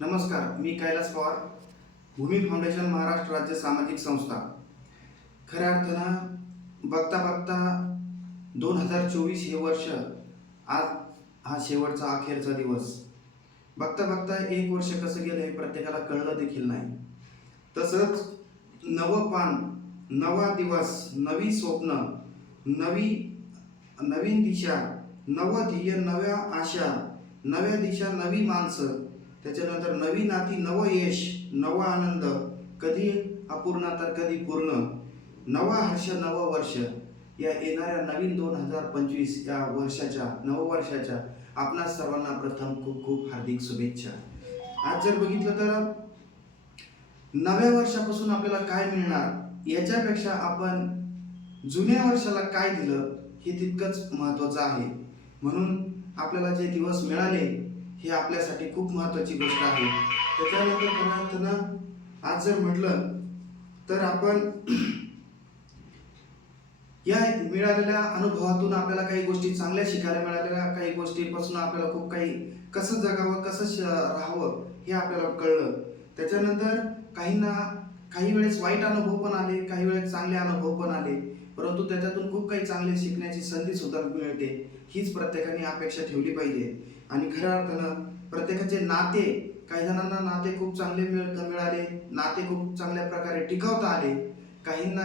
नमस्कार, मी कैलास पवार, भूमी फाउंडेशन महाराष्ट्र राज्य सामाजिक संस्था. खऱ्या अर्थानं बघता बघता 2024 हे वर्ष, आज हा शेवटचा अखेरचा दिवस. बघता बघता एक वर्ष कसं गेलं हे प्रत्येकाला कळलं देखील नाही. तसंच नवं पान, नवा दिवस, नवी स्वप्न, नवीन दिशा, नवं ध्येय, नव्या आशा, नव्या दिशा, नवी माणसं, त्याच्यानंतर नवी नाती, नवं यश, नवा आनंद, कधी अपूर्ण तर कधी पूर्ण, नवा हर्ष, नवं वर्ष. या येणाऱ्या नवीन 2025 या वर्षाच्या, नववर्षाच्या आपणा सर्वांना प्रथम खूप खूप हार्दिक शुभेच्छा. आज जर बघितलं तर नव्या वर्षापासून आपल्याला काय मिळणार याच्यापेक्षा आपण जुन्या वर्षाला काय दिलं हे तितकंच महत्त्वाचं आहे. म्हणून आपल्याला जे दिवस मिळाले हे आपल्यासाठी खूप महत्त्वाची गोष्ट आहे. त्याच्यानंतर खऱ्या अर्थानं आज जर म्हटलं तर आपण या मिळालेल्या अनुभवातून आपल्याला काही गोष्टी चांगल्या शिकायला मिळालेल्या, काही गोष्टींपासून आपल्याला खूप काही कसं जगावं, कसं राहावं हे आपल्याला कळलं. त्याच्यानंतर काही वेळेस वाईट अनुभव पण आले, काही वेळेस चांगले अनुभव पण आले, परंतु त्याच्यातून खूप काही चांगले शिकण्याची संधी सुद्धा मिळते. हीच प्रत्येकाने अपेक्षा ठेवली पाहिजे. आणि खऱ्या अर्थानं प्रत्येकाचे नाते, काही जणांना नाते खूप चांगले मिळाले, नाते खूप चांगल्या प्रकारे टिकवता आले, काहींना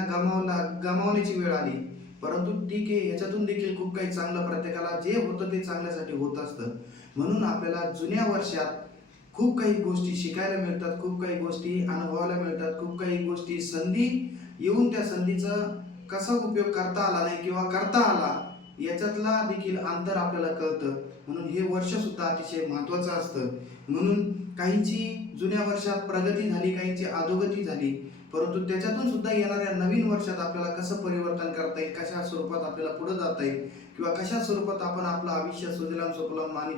गमावण्याची वेळ आली, परंतु ठीक आहे, याच्यातून देखील खूप काही चांगलं प्रत्येकाला जे होतं ते चांगल्यासाठी होत असतं. म्हणून आपल्याला जुन्या वर्षात खूप काही गोष्टी शिकायला मिळतात, खूप काही गोष्टी अनुभवायला मिळतात, खूप काही गोष्टी संधी येऊन त्या संधीचं कसा उपयोग करता आला नाही किंवा करता आला याच्यातला देखील अंतर आपल्याला कळतं. म्हणून हे वर्ष सुद्धा अतिशय महत्त्वाचं असतं. म्हणून काहींची जुन्या वर्षात प्रगती झाली, काहींची अधोगती झाली, परंतु त्याच्यातून सुद्धा येणाऱ्या नवीन वर्षात आपल्याला कसं परिवर्तन करता येईल, कशा स्वरूपात आपल्याला पुढे जाता येईल किंवा कशा स्वरूपात आपण आपलं आयुष्य सुजलाम सुफलाम आणि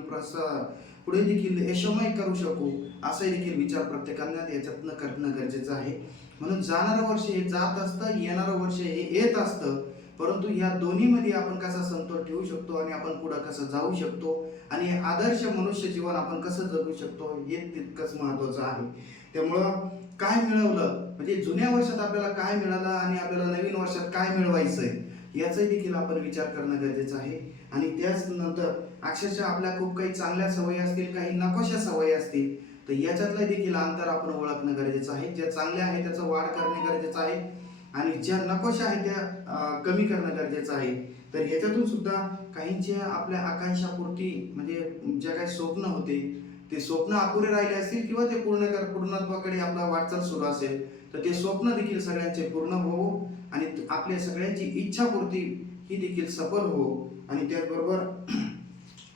पुढे देखील यशोमय करू शकू, असे देखील विचार प्रत्येकाने याच्यातनं करणं गरजेचं आहे. म्हणून जाणारं वर्ष हे जात असतं, येणारं वर्ष हे येत असतं, परंतु या दोन्हीमध्ये आपण कसा समतोल ठेवू शकतो आणि आपण पुढे कसं जाऊ शकतो आणि आदर्श मनुष्य जीवन आपण कसं जगू शकतो हे तितकंच महत्त्वाचं आहे. त्यामुळं काय मिळवलं म्हणजे जुन्या वर्षात आपल्याला काय मिळालं आणि आपल्याला नवीन वर्षात काय मिळवायचंय याचाही देखील आपण विचार करणं गरजेचं आहे. आणि त्याच नंतर अक्षरशः आपल्या खूप काही चांगल्या सवयी असतील, काही नकोशा सवयी असतील, तर याच्यातलं देखील अंतर आपण ओळखणं गरजेचं आहे. ज्या चांगल्या आहे त्याचं वाढ करणे गरजेचं आहे आणि ज्या नकोशा आहेत त्या कमी करणं गरजेचं आहे. तर ह्याच्यातून सुद्धा काहींच्या आपल्या आकांक्षापूर्ती म्हणजे ज्या काही स्वप्न होते ते स्वप्न अपुरे राहिले असतील किंवा ते पूर्णत्वाकडे आपला वाटचाल सुरू असेल, तर ते स्वप्न देखील सगळ्यांचे पूर्ण होवो आणि आपल्या सगळ्यांची इच्छापूर्ती ही देखील सफल हो. आणि त्याचबरोबर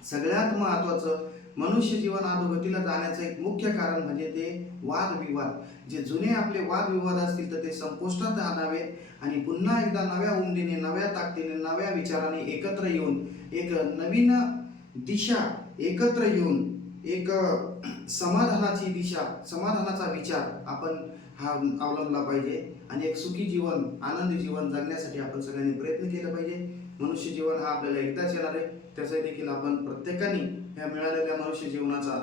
सगळ्यात महत्त्वाचं मनुष्य जीवन अधोगतीला जाण्याचं एक मुख्य कारण म्हणजे ते वादविवाद. जे जुने आपले वादविवाद असतील तर ते संपुष्टात आणावे आणि पुन्हा एकदा नव्या उमदीने, नव्या ताकदीने, नव्या विचाराने एकत्र येऊन एक नवीन दिशा, एकत्र येऊन एक समाधानाची दिशा, समाधानाचा विचार आपण हा अवलंबला पाहिजे आणि एक सुखी जीवन, आनंदी जीवन जगण्यासाठी आपण सगळ्यांनी प्रयत्न केला पाहिजे. मनुष्य जीवन हा आपल्याला एकदाच येणार आहे, त्याचा देखील आपण प्रत्येकाने या मिळालेल्या मनुष्य जीवनाचा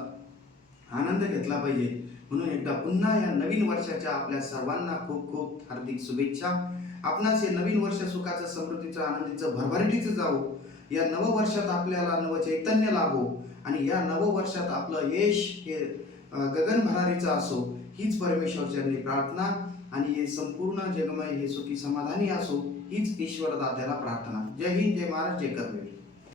आनंद घेतला पाहिजे. म्हणून एकदा पुन्हा या नवीन वर्षाच्या आपल्या सर्वांना खूप खूप हार्दिक शुभेच्छा. आपणास हे नवीन वर्ष सुखाचं, समृद्धीचं, आनंदीचं, भरभराटीचं जावो. या नववर्षात आपल्याला नवचैतन्य लाभो आणि या नववर्षात आपलं यश हे गगन भरारीचं असो, हीच परमेश्वरचरणी प्रार्थना आणि हे संपूर्ण जगमय हे सुखी समाधानी असो, हीच ईश्वर दात्याला प्रार्थना. जय हिंद, जय महाराज, जय कर्मवीर.